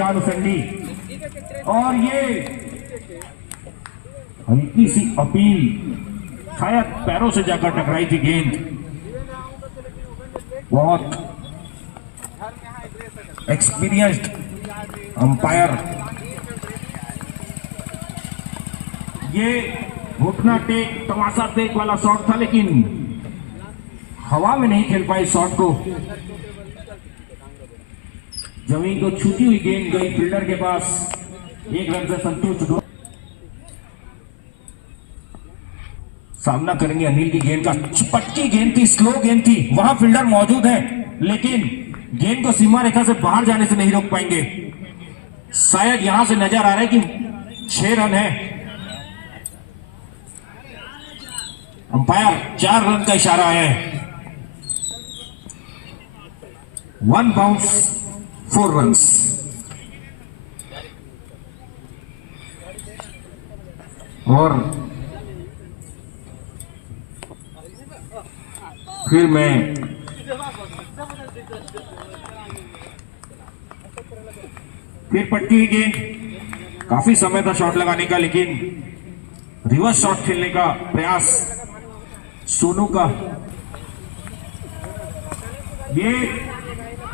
अनुसंडी और ये हल्की सी अपील, शायद पैरों से जाकर टकराई थी गेंद। बहुत एक्सपीरियंस्ड अंपायर। ये घुटना टेक, तमाशा टेक वाला शॉट था, लेकिन हवा में नहीं खेल पाई शॉट को। जमीन को छूती हुई गेंद गई फील्डर के पास, 1 रन से संतुष्ट हो। सामना करेंगे अनिल की गेंद का। पटकी गेंद थी, स्लो गेंद थी, वहां फील्डर मौजूद है, लेकिन गेंद को सीमा रेखा से बाहर जाने से नहीं रोक पाएंगे। शायद यहां से नजर आ रहा है कि 6 रन है। अंपायर 4 रन का इशारा है। 1 बाउंस 4 रन्स। और फिर पटकी हुई गेंद। काफी समय था शॉट लगाने का, लेकिन रिवर्स शॉट खेलने का प्रयास सोनू का। ये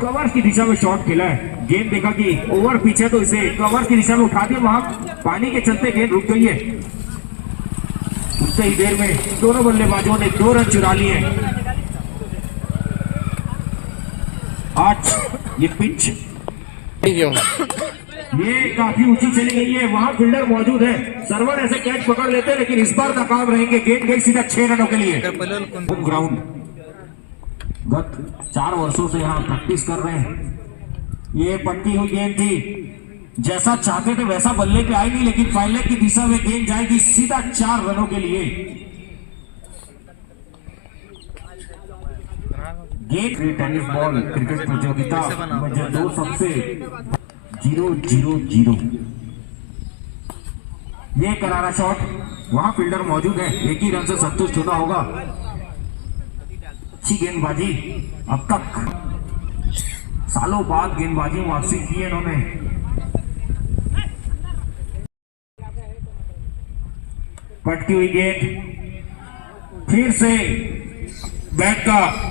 कवर की दिशा में शॉट खेला है। गेंद देखा कि ओवर पीछे, तो इसे कवर की दिशा में उठा दिया। वहां पानी के चलते गेंद रुक गई है। उतने ही देर में दोनों बल्लेबाजों ने 2 रन चुरा लिए। आज ये पिच ये काफी ऊंची चली गई है। वहां फील्डर मौजूद है, सर्वर ऐसे कैच पकड़ लेते हैं, लेकिन इस बार नाकाम रहेंगे। गेंद गई सीधा 6 रनों के लिए। होम ग्राउंड, गत 4 वर्षों से यहाँ प्रैक्टिस कर रहे हैं। ये पटकी हुई गेंद थी, जैसा चाहते थे वैसा बल्ले पे आएगी, लेकिन फाइनल की दिशा में गेंद जाएगी सीधा 4 रनों के लिए। गेंद टेनिस बॉल क्रिकेट प्रतियोगिता में 2 सबसे 0-0-0। ये करारा शॉट, वहां फील्डर मौजूद है, 1 ही रन से संतुष्ट होना होगा। अच्छी गेंदबाजी, अब तक सालों बाद गेंदबाजी में वापसी की है इन्होंने। पटकी हुई गेंद, फिर से बैट का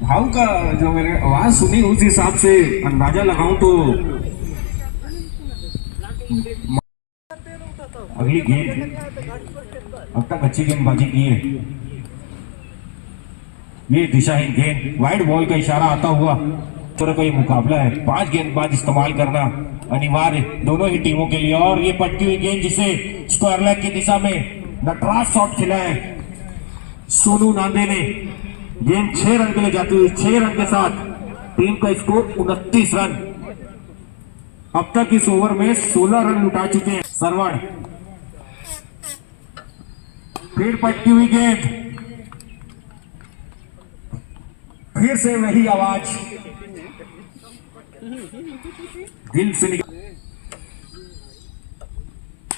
भाव का जो मैंने आवाज सुनी उस हिसाब से अंदाजा लगाऊं तो अगली गेंद। अब तक अच्छी गेंदबाजी की है। ये दिशाहीन गेंद, वाइड बॉल का इशारा आता हुआ। तो कोई मुकाबला है, 5 गेंदबाज इस्तेमाल करना अनिवार्य दोनों ही टीमों के लिए। और ये पटकी हुई गेंद जिसे स्क्वायर लेग की दिशा में नटराज शॉट खेला है सोनू नांदे ने। गेंद 6 रन के लिए जाती हुई, 6 रन के साथ टीम का स्कोर 29 रन। अब तक इस ओवर में 16 रन लुटा चुके हैं सरवण। फिर पटकी हुई गेंद, फिर से वही आवाज दिल से निकल।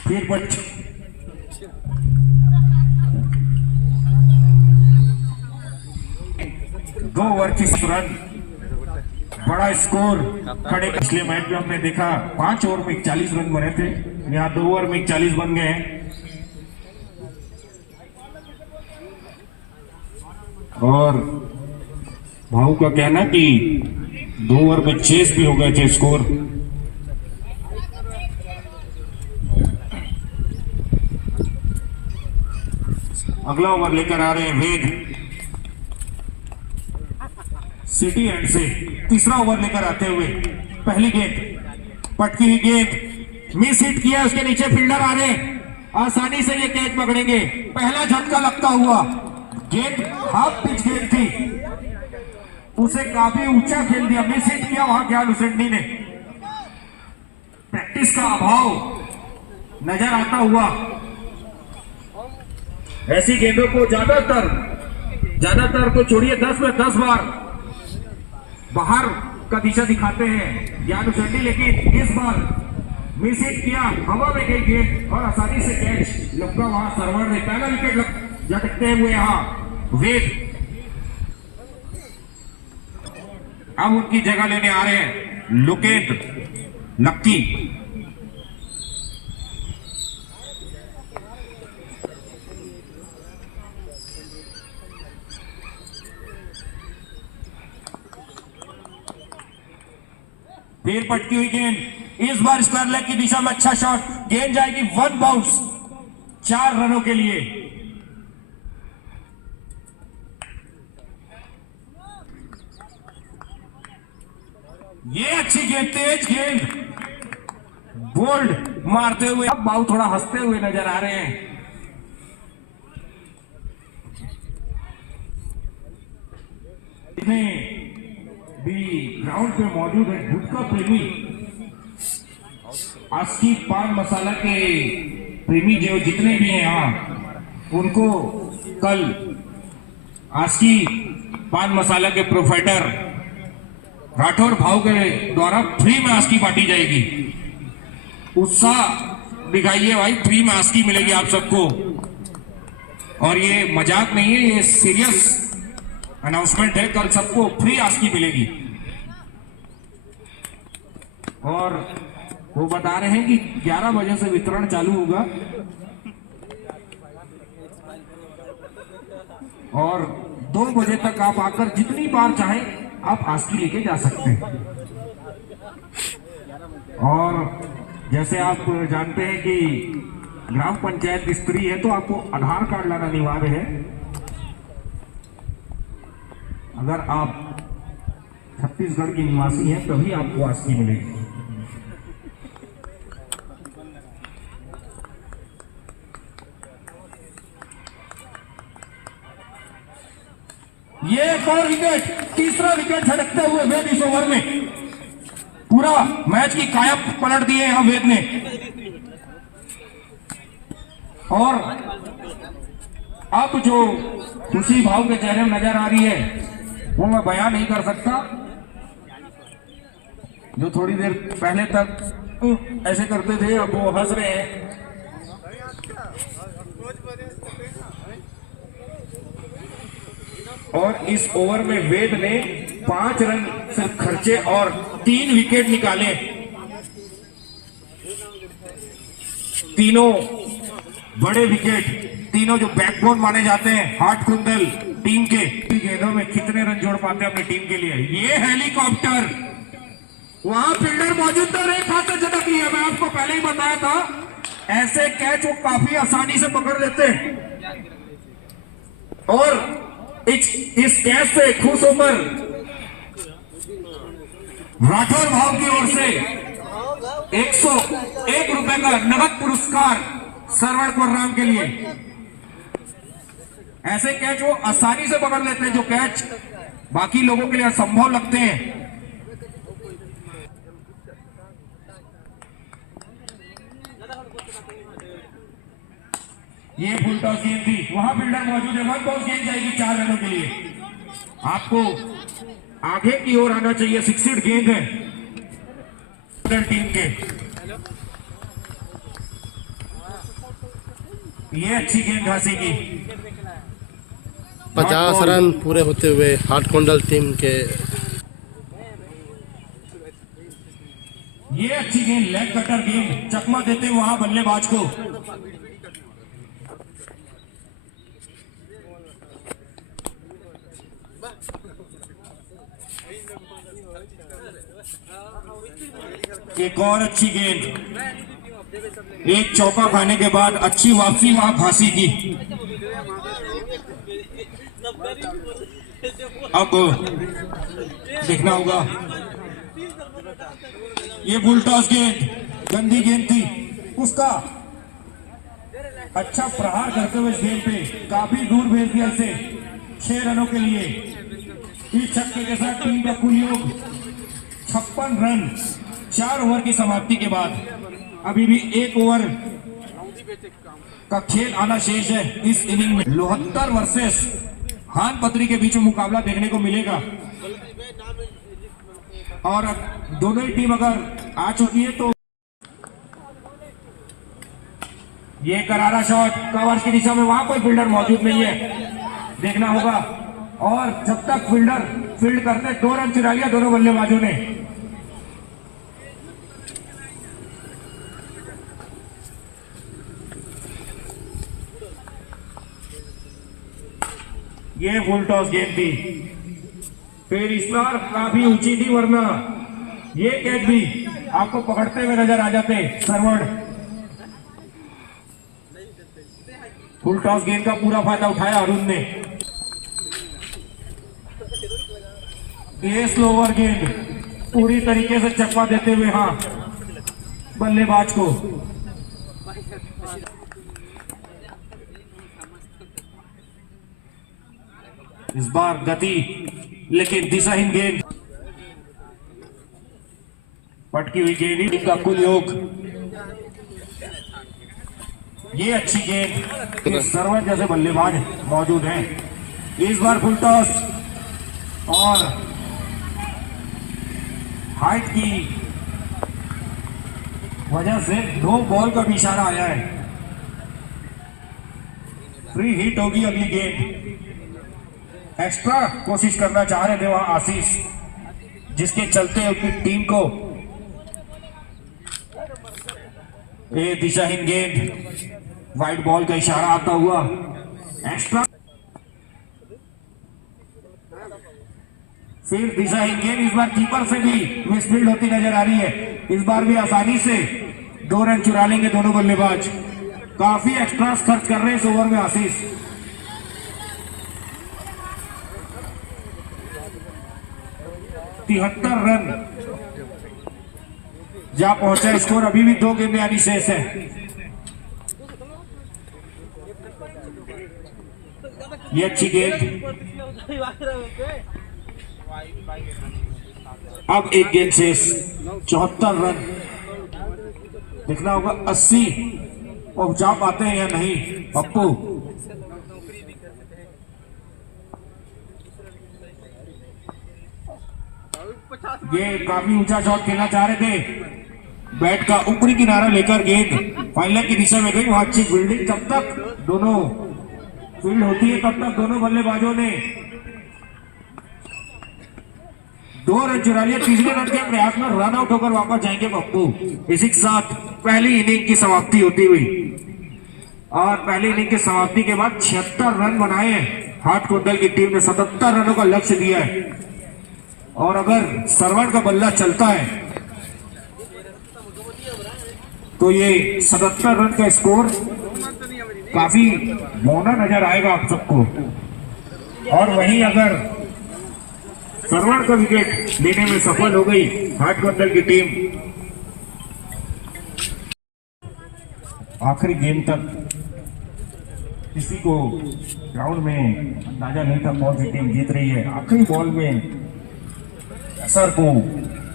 फिर पट 2 ओवर 30 रन, बड़ा स्कोर खड़े। पिछले मैच में हमने देखा 5 ओवर में 41 रन बने थे, यहाँ 2 ओवर में 41 बन गए हैं। और भाऊ का कहना कि 2 ओवर में 6 भी हो गए थे स्कोर। अगला ओवर लेकर आ रहे हैं वेद सिटी एंड से। तीसरा ओवर लेकर आते हुए पहली गेंद, पटकी हुई गेंद, मिस हिट किया, उसके नीचे फील्डर आ रहे, आसानी से ये कैच पकड़ेंगे। पहला झटका लगता हुआ, गेंद हाफ पिच गेंद थी, उसे काफी ऊंचा खेल दिया, मिस हिट किया वहां ज्ञान हुसैनी ने। प्रैक्टिस का अभाव नजर आता हुआ। ऐसी गेंदों को ज्यादातर को छोड़िए 10 में 10 बार बाहर का दिशा दिखाते हैं ज्ञान हुसैनी, लेकिन इस बार मिस हिट किया, हवा में गई गेंद और आसानी से कैच लपका वहां सरवण ने। पहला विकेट झटकते हुए यहां वेद अब उनकी जगह लेने आ रहे हैं। लोकेट नक्की। फिर पटकी हुई गेंद, इस बार स्क्वायर लेग की दिशा में अच्छा शॉट, गेंद जाएगी 1 बाउंस 4 रनों के लिए। ये अच्छी गेंद, तेज गेंद, बोल्ड मारते हुए अब बाउ थोड़ा हंसते हुए नजर आ रहे हैं। भी ग्राउंड पे मौजूद है गुटखा प्रेमी, आस्की पान मसाला के प्रेमी जो जितने भी हैं यहाँ, उनको कल आस्की पान मसाला के प्रोफाइटर राठौर भाव के द्वारा फ्री में आस्की बांटी जाएगी। उत्साह दिखाइए भाई, फ्री में आस्की मिलेगी आप सबको। और ये मजाक नहीं है, ये सीरियस अनाउंसमेंट है, कल सबको फ्री आस्की मिलेगी। और वो बता रहे हैं कि 11 बजे से वितरण चालू होगा और 2 बजे तक आप आकर जितनी बार चाहें आप आस्की लेके जा सकते हैं। और जैसे आप जानते हैं कि ग्राम पंचायत स्तरीय है तो आपको आधार कार्ड लाना अनिवार्य है। अगर आप छत्तीसगढ़ के निवासी हैं तभी आपको आस्की मिलेगी। ये एक और विकेट, तीसरा विकेट झटकते हुए वेद इस ओवर में पूरा मैच की काया पलट दिए यहां वेद ने। और अब जो खुशी भाव के चेहरे में नजर आ रही है वो मैं बयान नहीं कर सकता। जो थोड़ी देर पहले तक ऐसे करते थे अब वो हंस रहे हैं। और इस ओवर में वेद ने 5 रन सिर्फ खर्चे और 3 विकेट निकाले। तीनों बड़े विकेट, तीनों जो बैकबोन माने जाते हैं हार्ट कुंडल टीम के, गेंदों में कितने रन जोड़ पाते हैं अपनी टीम के लिए। ये हेलीकॉप्टर, वहां फील्डर मौजूद था, एक हाथ से झटक लिया। मैं आपको पहले ही बताया था ऐसे कैच वो काफी आसानी से पकड़ लेते हैं। और इस कैच से खुश होकर राठौर भाव की ओर से 101 रुपए का नगद पुरस्कार सरवण कोर्राम के लिए। ऐसे कैच वो आसानी से पकड़ लेते हैं जो कैच बाकी लोगों के लिए असंभव लगते हैं। ये फुल टॉस गेंद थी, वहां फील्डर मौजूद है, 1 बाउंस गेंद जाएगी 4 रनों के लिए। आपको आगे की ओर आना चाहिए, 6 गेंद है टीम के। ये अच्छी गेंद घासी की। 50 रन पूरे होते हुए हार्ट कुंडल टीम के। ये अच्छी गेंद, लेग कटर गेंद, चकमा देते वहां बल्लेबाज को। एक और अच्छी गेंद, एक चौका खाने के बाद अच्छी वापसी वहां घासी की। अब देखना होगा, ये फुल टॉस गेंद गंदी गेंद थी, उसका अच्छा प्रहार करते हुए इस गेंद पे काफी दूर भेज दिया इसे 6 रनों के लिए। इस छक्के के साथ टीम का कुल योग 56 रन 4 ओवर की समाप्ति के बाद। अभी भी 1 ओवर का खेल आना शेष है इस इनिंग में। लोहत्तर वर्सेस हान पत्री के बीच में मुकाबला देखने को मिलेगा और दोनों ही टीम अगर आ चुकी है तो ये करारा शॉट कवर्स की दिशा में, वहां कोई फील्डर मौजूद नहीं है, देखना होगा। और जब तक फील्डर फील्ड करते 2 रन चुरा लिया दोनों बल्लेबाजों ने। ये फुल टॉस गेंद थी, फिर इस बार काफी ऊंची थी, वरना ये कैच भी आपको पकड़ते हुए नजर आ जाते सरवण। फुल टॉस गेंद का पूरा फायदा उठाया अरुण ने। ये स्लोवर गेंद पूरी तरीके से चकवा देते हुए हाँ बल्लेबाज को। इस बार गति लेकिन दिशाहीन गेंद, पटकी हुई गेंद का कुल योग। ये अच्छी गेंद, सरवण जैसे बल्लेबाज मौजूद हैं। इस बार फुल टॉस और हाइट की वजह से 2 बॉल का भी इशारा आया है। फ्री हिट होगी अगली गेंद। एक्स्ट्रा कोशिश करना चाह रहे थे वहां आशीष, जिसके चलते उनकी टीम को ये दिशाहीन गेंद, वाइड बॉल का इशारा आता हुआ एक्स्ट्रा। फिर दिशाहीन गेंद, इस बार कीपर से भी मिसफील्ड होती नजर आ रही है। इस बार भी आसानी से 2 रन चुरा लेंगे दोनों बल्लेबाज। काफी एक्स्ट्रास खर्च कर रहे हैं इस ओवर में आशीष। तिहत्तर रन जा पहुंचा स्कोर, अभी भी 2 गेंदें आनी शेष है। ये अच्छी गेंद, अब 1 गेंद शेष, 74 रन। देखना होगा 80 पहुंचा पाते हैं या नहीं पप्पू। ये काफी ऊंचा शॉट खेलना चाह रहे थे, बैट का ऊपरी किनारा लेकर गेंद फाइनल की दिशा में गई। वहां अच्छी फील्डिंग, जब तक दोनों फील्ड होती है तब तक दोनों बल्लेबाजों ने 2 रन चुरा लिए। तीसरे रन के प्रयास में रन आउट होकर वापस जाएंगे पप्पू। इसी के साथ पहली इनिंग की समाप्ति होती हुई, और पहली इनिंग की समाप्ति के बाद 76 रन बनाए हैं हाट कुंडल की टीम ने। 77 रनों का लक्ष्य दिया है, और अगर सरवण का बल्ला चलता है तो ये 77 रन का स्कोर काफी मौना नजर आएगा आप सबको। और वहीं अगर सरवण का विकेट लेने में सफल हो गई हाट कुंडल की टीम, आखिरी गेंद तक किसी को ग्राउंड में अंदाजा नहीं था कौन सी टीम जीत रही है। आखिरी बॉल में असर को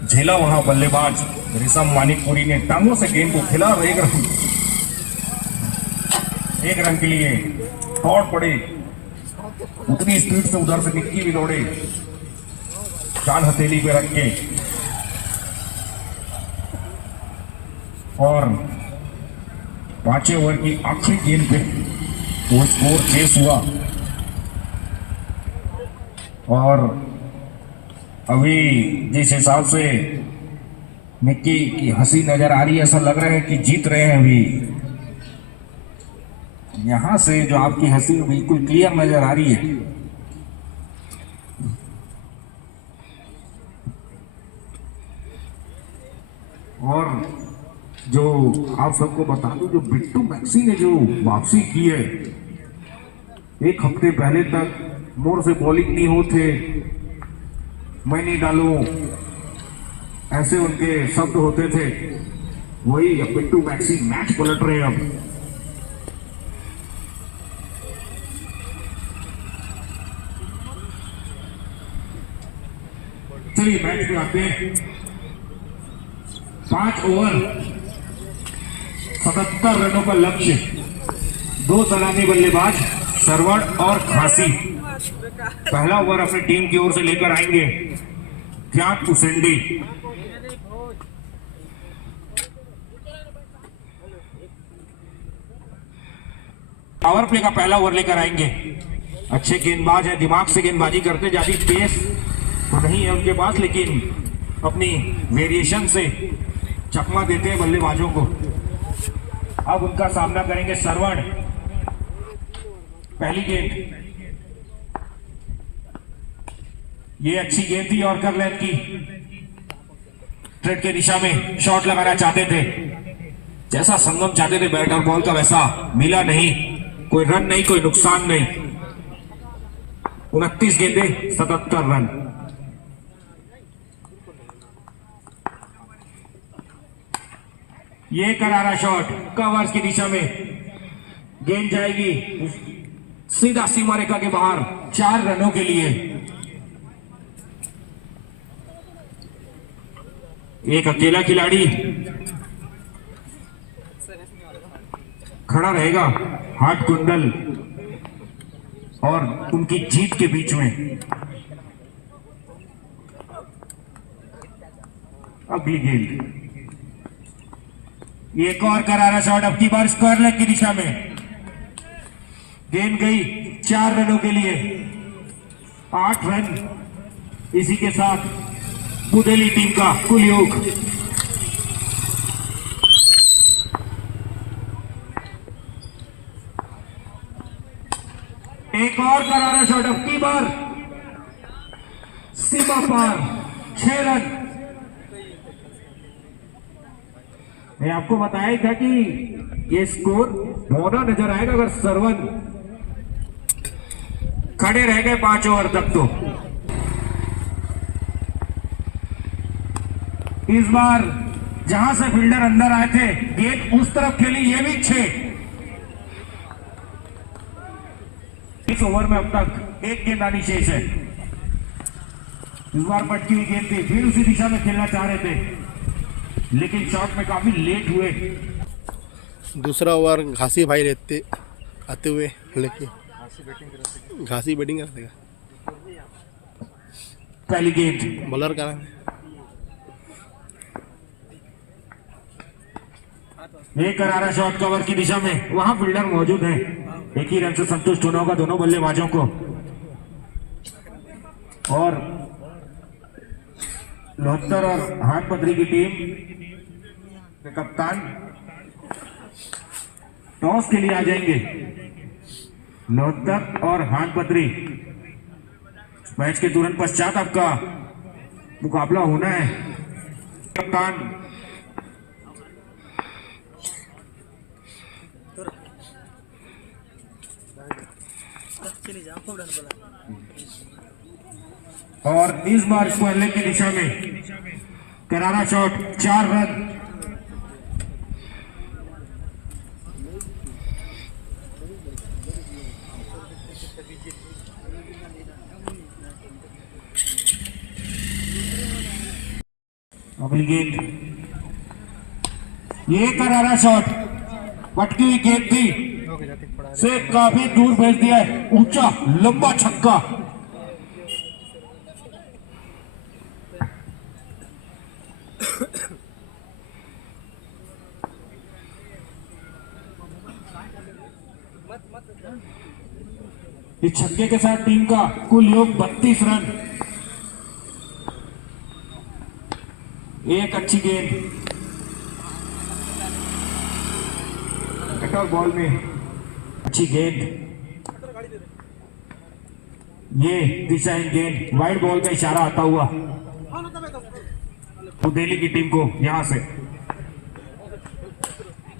झेला वहां बल्लेबाज ऋषभ मानिकपुरी ने, टांगों से गेंद को खिला। 1 रन के लिए दौड़ पड़े, उतनी स्पीड से उधर से निक्की भी दौड़े, जान हथेली पे रख के, और 5वें ओवर की आखिरी गेंद पे वो स्कोर चेस हुआ। और अभी जिस हिसाब से निक्की की हंसी नजर आ रही है, ऐसा लग रहा है कि जीत रहे हैं। अभी यहां से जो आपकी हंसी बिल्कुल क्लियर नजर आ रही है। और जो आप सबको बता दूं, जो बिट्टू मैक्सी ने जो वापसी की है, 1 हफ्ते पहले तक मोर से बॉलिंग नहीं होते, मैं नहीं डालूं, ऐसे उनके शब्द होते थे। वही अब बिट्टू मैक्सी मैच पलट रहे हैं। अब चलिए मैच में आते हैं। 5 ओवर 77 रनों का लक्ष्य। 2 सलामी बल्लेबाज सरवण और खासी पहला ओवर अपनी टीम की ओर से लेकर आएंगे ज्ञात उसेंडी। पावर प्ले का पहला ओवर लेकर आएंगे। अच्छे गेंदबाज है, दिमाग से गेंदबाजी करते, ज्यादा पेस तो नहीं है उनके पास, लेकिन अपनी वेरिएशन से चकमा देते हैं बल्लेबाजों को। अब उनका सामना करेंगे सरवण। पहली गेंद ये अच्छी गेंद थी यॉर्कर लेंथ की, स्ट्रेट के दिशा में शॉट लगाना चाहते थे, जैसा संगम चाहते थे बैट और बॉल का वैसा मिला नहीं, कोई रन नहीं, कोई नुकसान नहीं। 29 गेंदे 77 रन। ये करारा शॉट कवर्स की दिशा में, गेंद जाएगी सीधा सीमा रेखा के बाहर 4 रनों के लिए। एक अकेला खिलाड़ी खड़ा रहेगा हाथ कुंडल और उनकी जीत के बीच में। अगली गेंद, एक और करारा शॉट, अब की बार स्क्वायर लेग की दिशा में, गेंद गई 4 रनों के लिए, 8 रन। इसी के साथ बुदेली टीम का कुल योग। एक और करारा शॉट, अब की बार सीमा पार 6 रन। मैं आपको बताया था कि ये स्कोर होना नजर आएगा अगर सरवन खड़े रह गए 5 ओवर तक। तो इस बार जहां से फील्डर अंदर आए थे गेंद उस तरफ खेली, ये भी 6। इस ओवर में अब तक 1 गेंद आनी शेष है। इस बार पटकी हुई गेंद थी, फिर उसी दिशा में खेलना चाह रहे थे लेकिन शॉट में काफी लेट हुए। दूसरा ओवर घासी भाई रहते आते हुए, लेकिन घासी बैटिंग करते पहली गेंद बॉलर का नाम है। एक करारा शॉट कवर की दिशा में, वहां फील्डर मौजूद है, एक ही रन से संतुष्ट होना होगा दोनों बल्लेबाजों को। और लोहत्तर और हाथ पत्री की टीम के कप्तान टॉस के लिए आ जाएंगे। लोहत्तर और हाथ पत्री, मैच के तुरंत पश्चात आपका मुकाबला होना है। कप्तान और इस बार स्क्वायर लेग की दिशा में करारा शॉट 4 रन। अगली गेंद, ये करारा शॉट पटकी हुई गेंद थी, से काफी दूर भेज दिया है, ऊंचा लंबा छक्का। इस छक्के के साथ टीम का कुल योग 32 रन। एक अच्छी गेंद कट ऑफ बॉल में, अच्छी गेंद, ये दिशाहीन गेंद, वाइड बॉल का इशारा आता हुआ बुदेली की टीम को यहां से।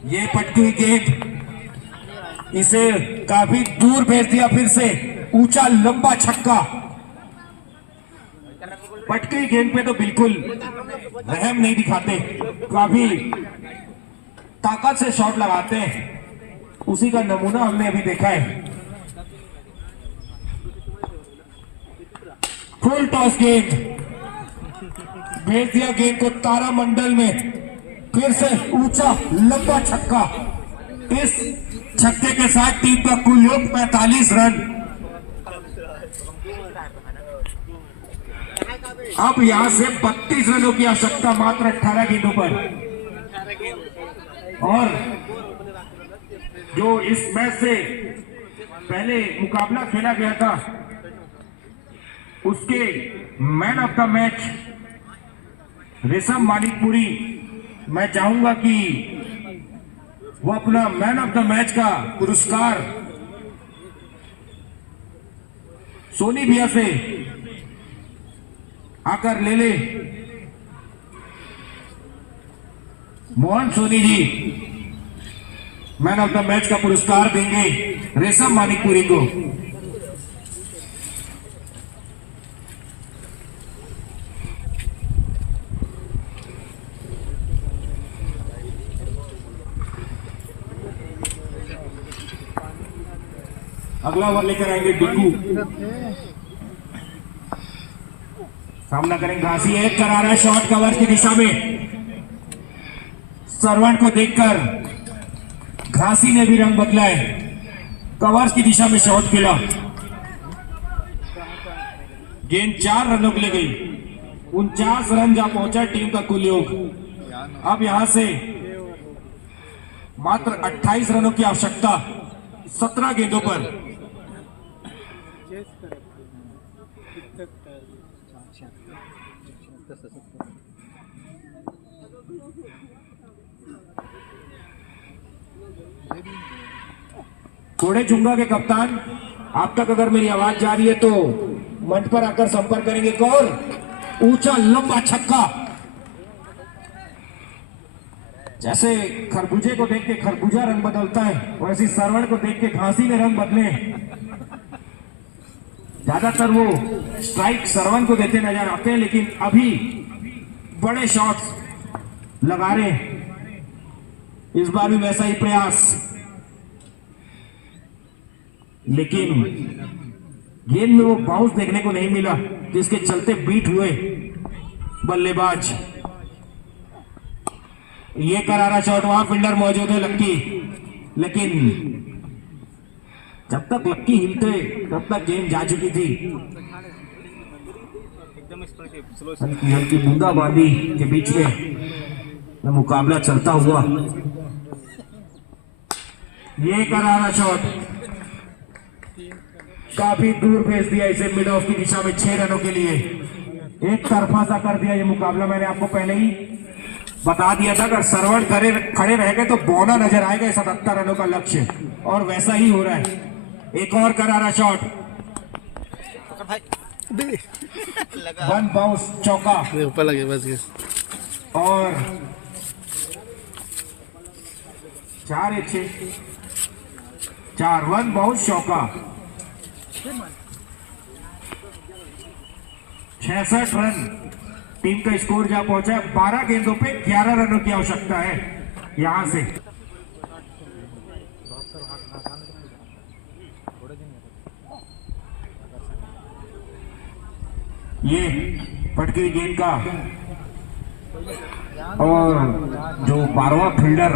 ये पटकी हुई गेंद, इसे काफी दूर भेज दिया, फिर से ऊंचा लंबा छक्का। पटकी हुई गेंद पे तो बिल्कुल रहम नहीं दिखाते, काफी ताकत से शॉट लगाते हैं, उसी का नमूना हमने अभी देखा है। फुल टॉस गेंद, भेज दिया गेंद को तारामंडल में, फिर से ऊंचा लंबा छक्का। इस छक्के के साथ टीम का कुल योग 45 रन। अब यहां से 32 रनों की आवश्यकता मात्र 18 गेंदों पर। और जो इस मैच से पहले मुकाबला खेला गया था उसके man of the match Rishabh Manikpuri, मैं चाहूंगा कि वो अपना मैन ऑफ द मैच का पुरस्कार सोनी भैया से आकर ले ले। Mohan Soni ji man of the match का पुरस्कार देंगे रेशम मानिकपुरी को। अगला ओवर लेकर आएंगे डिक्कू, सामना करेंगे घासी। एक करारा शॉट कवर की दिशा में, सरवण को देखकर घासी ने भी रंग बदला है, कवर्स की दिशा में शॉट खेला। गेंद 4 रनों के लिए गई। 49 रन जहां पहुंचा टीम का कुल योग। अब यहां से मात्र 28 रनों की आवश्यकता 17 गेंदों पर। थोड़े चुंगा के कप्तान, आप तक अगर मेरी आवाज जा रही है तो मंच पर आकर संपर्क करेंगे। एक और ऊंचा लंबा छक्का। जैसे खरबूजे को देख के खरबूजा रंग बदलता है, वैसे सरवण को देख के घासी ने रंग बदले। ज्यादातर वो स्ट्राइक सरवण को देते नजर आते हैं, लेकिन अभी बड़े शॉट्स लगा रहे। इस बार भी वैसा ही प्रयास, लेकिन गेंद में वो बाउंस देखने को नहीं मिला, जिसके चलते बीट हुए बल्लेबाज। ये करारा शॉट, वहां फील्डर मौजूद है लक्की, लेकिन जब तक लक्की हिलते तब तक गेंद जा चुकी थी। हल्की हल्की बूंदाबांदी के बीच में मुकाबला चलता हुआ। ये करारा शॉट काफी दूर भेज दिया इसे मिड ऑफ की दिशा में 6 रनों के लिए। एक तरफा सा कर दिया ये मुकाबला। मैंने आपको पहले ही बता दिया था, अगर सरवण खड़े रह गए तो बौना नजर आएगा 77 रनों का लक्ष्य, और वैसा ही हो रहा है। एक और करारा शॉट, 1 बाउंस चौका, ऊपर लगे बस ये। और 4 1 बाउंस चौका। 66 रन टीम का स्कोर जहां पहुंचा है। 12 गेंदों पे 11 रनों की आवश्यकता है यहां से। ये पटकी गेंद का, और जो 12वां फील्डर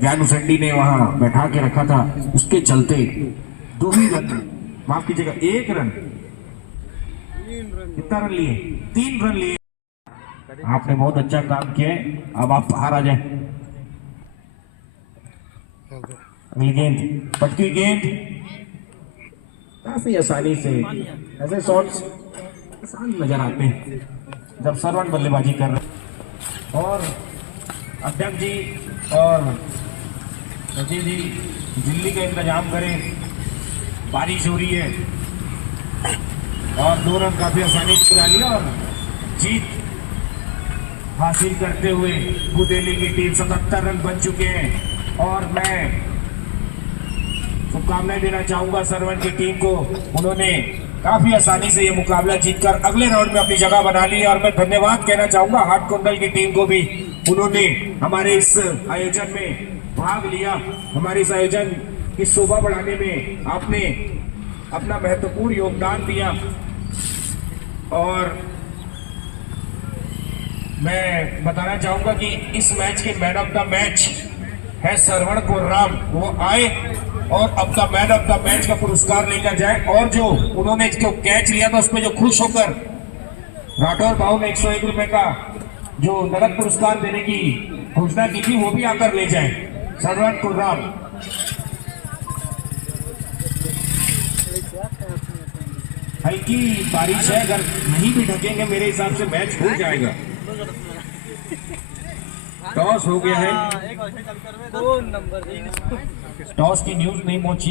ज्ञानू संडी ने वहां बैठा के रखा था, उसके चलते 2 ही रन, माफ कीजिएगा 1 रन, कितना रन लिए? 3 रन लिए। आपने बहुत अच्छा काम किया है, अब आप बाहर आ जाए। अगली गेंद, पटकी गेंद, काफी आसानी से ऐसे शॉट्स आसान नजर आते हैं जब सरवण बल्लेबाजी कर रहे। और अध्यक्ष जी और सचिव जी दिल्ली का इंतजाम करें, बारिश हो रही है, और 2 रन काफी आसानी से डाली और जीत हासिल करते हुए बुदेली की टीम 77 रन बन चुके हैं। और मैं शुभकामनाएं देना चाहूंगा सरवण की टीम को, उन्होंने काफी आसानी से ये मुकाबला जीतकर अगले राउंड में अपनी जगह बना ली। और मैं धन्यवाद कहना चाहूंगा हाट कुंडल की टीम को भी, उन्होंने हमारे इस आयोजन में भाग लिया, हमारे इस आयोजन की शोभा बढ़ाने में आपने अपना महत्वपूर्ण योगदान दिया। और मैं बताना चाहूंगा कि इस मैच के मैन ऑफ द मैच है सरवण कुर्राम। वो आए और अब the man of the match का पुरस्कार लेकर जाए, और जो उन्होंने इसको कैच लिया था उसमें जो खुश होकर राठौर भाव ने 101 रुपए का जो नगद पुरस्कार देने की घोषणा की थी, वो भी आकर ले जाए सरवण कुर्राम। हल्की बारिश है, अगर नहीं भी ढकेंगे मेरे हिसाब से मैच हो जाएगा। टॉस हो गया है, टॉस की न्यूज नहीं पहुंची।